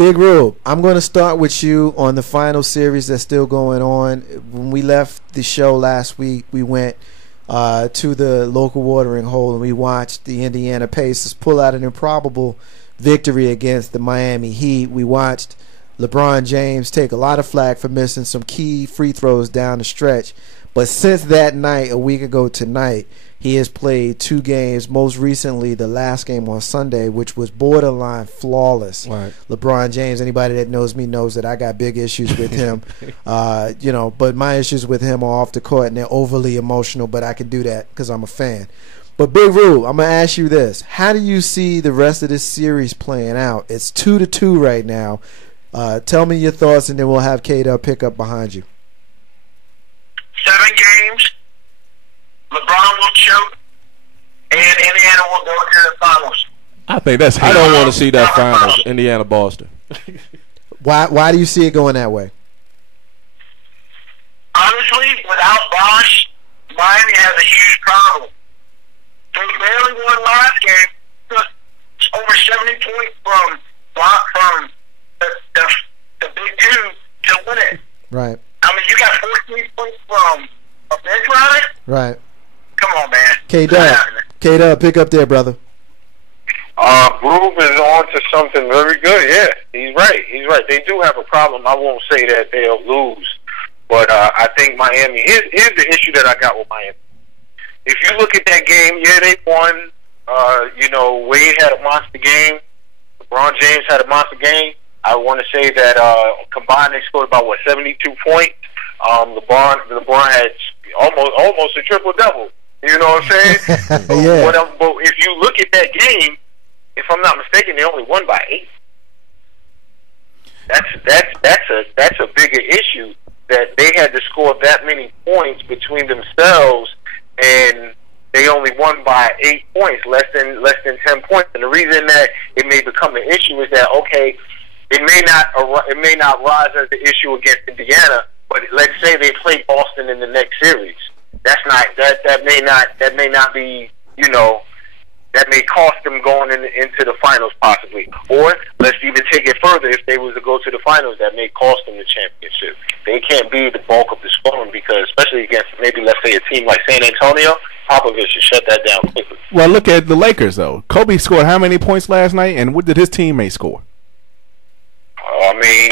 Big Rube, I'm going to start with you on the final series that's still going on. When we left the show last week, we went to the local watering hole and we watched the Indiana Pacers pull out an improbable victory against the Miami Heat. We watched LeBron James take a lot of flack for missing some key free throws down the stretch. But since that night, a week ago tonight, he has played 2 games, most recently the last game on Sunday, which was borderline flawless. Right. LeBron James, anybody that knows me knows that I got big issues with him. But my issues with him are off the court, and they're overly emotional, but I can do that because I'm a fan. But Big Rube, I'm going to ask you this. How do you see the rest of this series playing out? It's 2-2 right now. Tell me your thoughts, and then we'll have K-Dub pick up behind you. 7 games. LeBron will choke, and Indiana will go to the finals. I think that's. I don't want to see that finals, Indiana-Boston. Why do you see it going that way? Honestly, without Bosh, Miami has a huge problem. They barely won last game. Took over 70 points from the big two to win it. Right. I mean, you got 14 points from a bench runner? Right. Come on, man. K-Dub, pick up there, brother. Rube is on to something very good. Yeah, he's right. He's right. They do have a problem. I won't say that they'll lose, but I think Miami. Here's the issue that I got with Miami. If you look at that game, yeah, they won. Wade had a monster game. LeBron James had a monster game. I want to say that combined they scored about 72 points. LeBron had almost a triple double. You know what I'm saying? Yeah. But if you look at that game, if I'm not mistaken, they only won by 8. That's a bigger issue, that they had to score that many points between themselves, and they only won by 8 points, less than 10 points. And the reason that it may become an issue is that, okay, it may not rise as the issue against Indiana, but let's say they play Boston in the next series. That may not be, that may cost them going into the finals possibly. Or let's even take it further. If they was to go to the finals, that may cost them the championship. They can't be the bulk of the scoring, because especially against maybe, let's say, a team like San Antonio, Popovich should shut that down quickly. Well, look at the Lakers though. Kobe scored how many points last night, and what did his teammate score? I mean,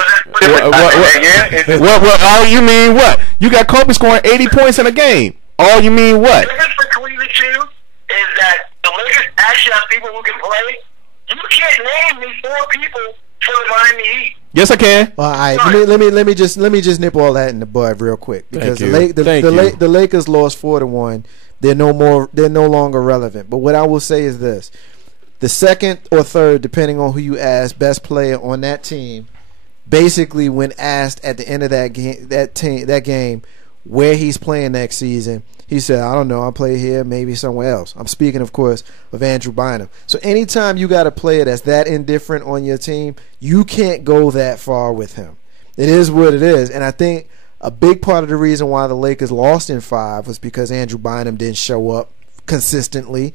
all you mean what? You got Kobe scoring 80 points in a game. All you mean what? The difference between the two is that the Lakers actually have people who can play. You can't name me 4 people for the Miami Heat. Yes, I can. All right, let me just nip all that in the bud real quick, because the Lakers lost 4-1. They're no longer relevant. But what I will say is this: the second or third, depending on who you ask, best player on that team, basically when asked at the end of that game where he's playing next season, he said, I don't know, I'll play here, maybe somewhere else. I'm speaking, of course, of Andrew Bynum. So anytime you got a player that's that indifferent on your team, you can't go that far with him. It is what it is. And I think a big part of the reason why the Lakers lost in 5 was because Andrew Bynum didn't show up consistently,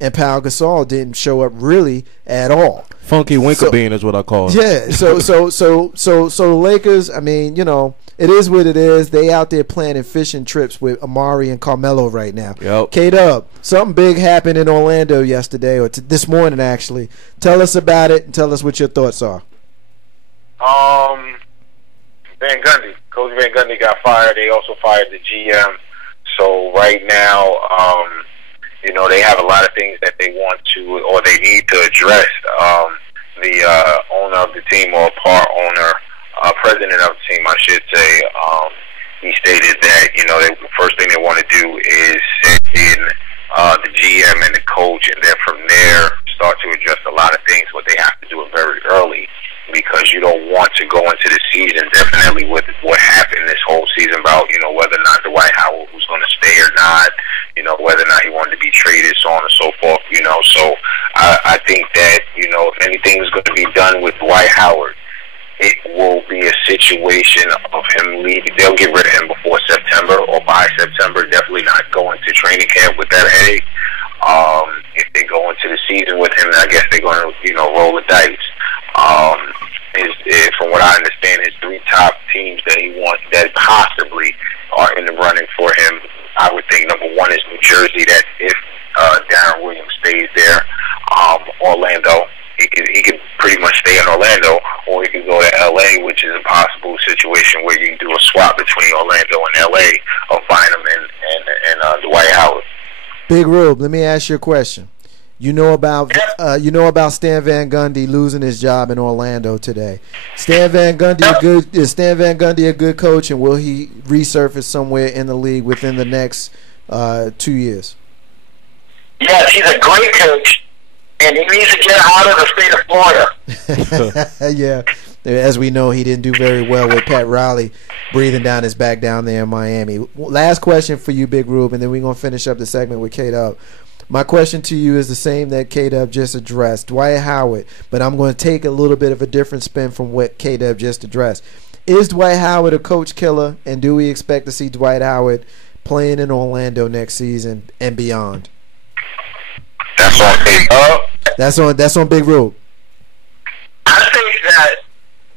and Pau Gasol didn't show up really at all. Funky Winklebean is what I call it. Yeah. So the Lakers, I mean, it is what it is. They out there planning fishing trips with Amari and Carmelo right now. Yep. K-Dub, something big happened in Orlando yesterday, or this morning actually. Tell us about it and tell us what your thoughts are. Van Gundy. Coach Van Gundy got fired. They also fired the GM. So right now, they have a lot of things that they want to, or they need to address. The owner of the team, or part owner, president of the team, I should say, he stated that, the first thing they want to do is send in the GM and the coach, and then from there start to address a lot of things, but they have to do it very early, because you don't want to go into the season, definitely with what happened this whole season about, whether or not Dwight Howard was going to stay or not, whether or not he wanted to be traded, so on and so forth, So I think that, if anything is going to be done with Dwight Howard, it will be a situation of him leaving. They'll get rid of him before September, or by September. Definitely not going to training camp with that headache. If they go into the season with him, I guess they're going to, roll the dice. that possibly are in the running for him. I would think number one is New Jersey. That if Darren Williams stays there, Orlando, he could pretty much stay in Orlando, or he could go to LA, which is a possible situation where you can do a swap between Orlando and LA of Bynum and Dwight Howard. Big Rube, let me ask you a question. You know about Stan Van Gundy losing his job in Orlando today. Is Stan Van Gundy a good coach, and will he resurface somewhere in the league within the next 2 years? Yes, he's a great coach, and he needs to get out of the state of Florida. Yeah, as we know, he didn't do very well with Pat Riley breathing down his back down there in Miami. Last question for you, Big Rube, and then we're going to finish up the segment with K-Dub. My question to you is the same that K-Dub just addressed, Dwight Howard, but I'm going to take a little bit of a different spin from what K-Dub just addressed. Is Dwight Howard a coach killer, and do we expect to see Dwight Howard playing in Orlando next season and beyond? That's on Big Rube. That's on Big Rube. I think that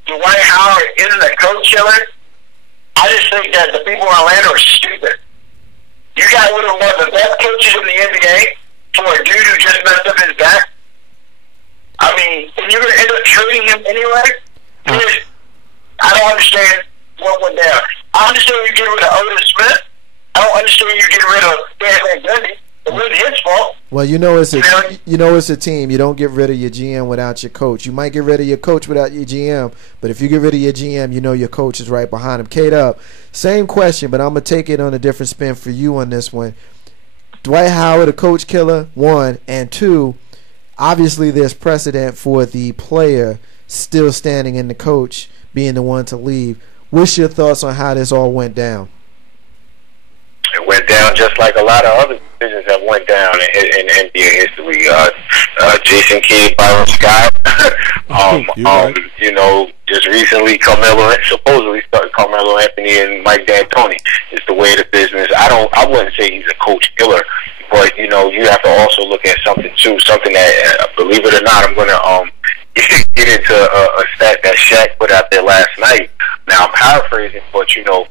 Dwight Howard isn't a coach killer. I just think that the people in Orlando are stupid. You got one of the best coaches in the NBA for a dude who just messed up his back. I mean, and you're going to end up trading him anyway? I don't understand what went down. I understand you get rid of Otis Smith. I don't understand you get rid of Dan Van Gundy. It wasn't his fault. Well, it's a team. You don't get rid of your GM without your coach. You might get rid of your coach without your GM, but if you get rid of your GM, you know your coach is right behind him. K-Dub, same question, but I'm going to take it on a different spin for you on this one. Dwight Howard, a coach killer, one, and two, obviously there's precedent for the player still standing and the coach being the one to leave. What's your thoughts on how this all went down? It went down just like a lot of other decisions that went down in NBA history. Jason Kidd, Byron Scott. Right. You know, just recently, supposedly Carmelo Anthony and Mike D'Antoni. It's the way of the business. I wouldn't say he's a coach killer, but you know, you have to also look at something too. Something that, believe it or not, I'm gonna get into a stat that Shaq put out there last night. Now I'm paraphrasing, but you know,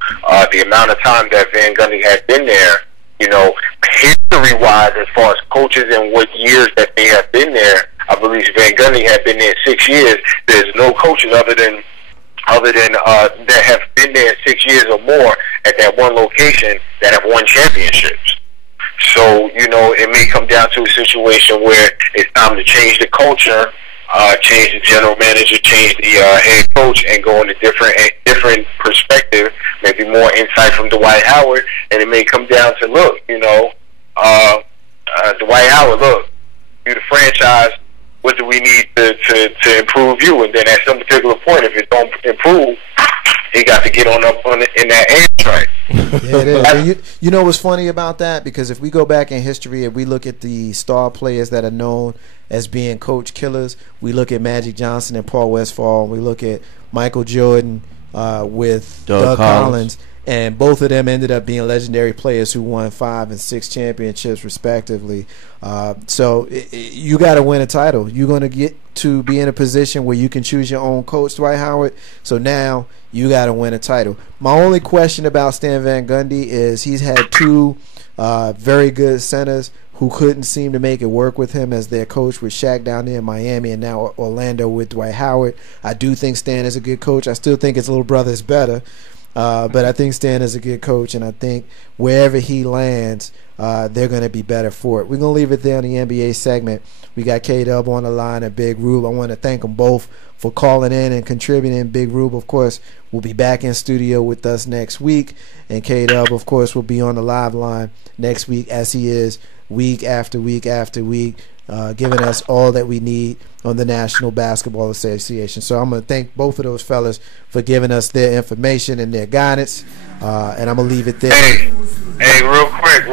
the amount of time that Van Gundy had been there, you know, history-wise, as far as coaches and what years that they have been there, I believe Van Gundy had been there 6 years. There's no coaches other than that have been there 6 years or more at that one location that have won championships. So, you know, it may come down to a situation where it's time to change the culture, change the general manager, change the head coach, and go in a different perspective, maybe more insight from Dwight Howard, and it may come down to, look, you know, Dwight Howard, look, you're the franchise, what do we need to improve you? And then at some particular point, if it don't improve, he got to get on in that age track. Yeah, it is. You know what's funny about that? Because if we go back in history and we look at the star players that are known as being coach killers, we look at Magic Johnson and Paul Westphal, and we look at Michael Jordan with Doug Collins, and both of them ended up being legendary players who won 5 and 6 championships respectively. So you got to win a title. You're going to get to be in a position where you can choose your own coach, Dwight Howard. So now you got to win a title. My only question about Stan Van Gundy is he's had 2 very good centers who couldn't seem to make it work with him as their coach, with Shaq down there in Miami and now Orlando with Dwight Howard. I do think Stan is a good coach. I still think his little brother is better. But I think Stan is a good coach, and I think wherever he lands, they're going to be better for it. We're going to leave it there on the NBA segment. We got K-Dub on the line and Big Rube. I want to thank them both for calling in and contributing. Big Rube, of course, will be back in studio with us next week, and K-Dub, of course, will be on the live line next week, as he is week after week after week, giving us all that we need on the National Basketball Association. So I'm going to thank both of those fellas for giving us their information and their guidance, and I'm going to leave it there. Hey, real quick,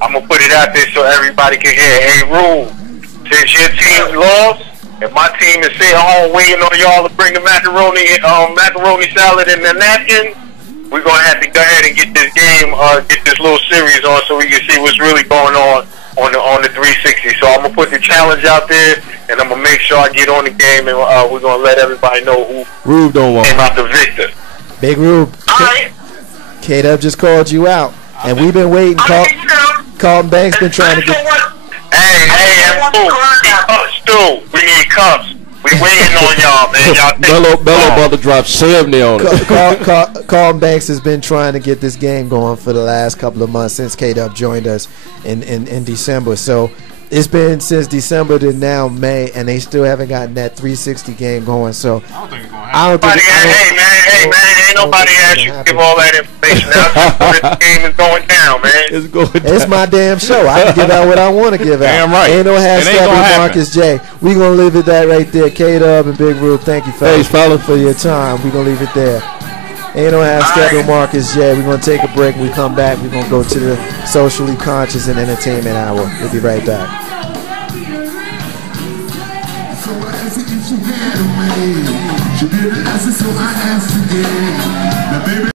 I'm going to put it out there so everybody can hear. Hey, Rule, since your team lost, and my team is sitting home waiting on y'all to bring the macaroni salad and the napkin, we're going to have to go ahead and get this game, get this little series on so we can see what's really going on the 360. So I'm going to put the challenge out there, and I'm going to make sure I get on the game, and we're going to let everybody know who Rube don't want came out the victor. Big Rube. right. K-Dub just called you out, and we've been waiting. Carlton Banks been trying to get. Stu, we need cups. We waiting on y'all, man. Bello about to drop 70 on it. Carlton Banks has been trying to get this game going for the last couple of months since K-Dub joined us in December. So it's been since December to now May, and they still haven't gotten that 360 game going. So I don't think it's gonna happen. Hey man, ain't nobody asked you to give all that information out. This game is going down, man. It's going down. It's my damn show. I can give out what I want to give out. Damn right. Ain't no hashtag Marcus J. We gonna leave it that right there. K-Dub and Big Rube, thank you, fellas, for your time. We gonna leave it there. Ain't no hashtag with Marcus J. We're going to take a break. When we come back, we're going to go to the Socially Conscious and Entertainment Hour. We'll be right back. So I asked if you had a man. She didn't ask it, so I asked again.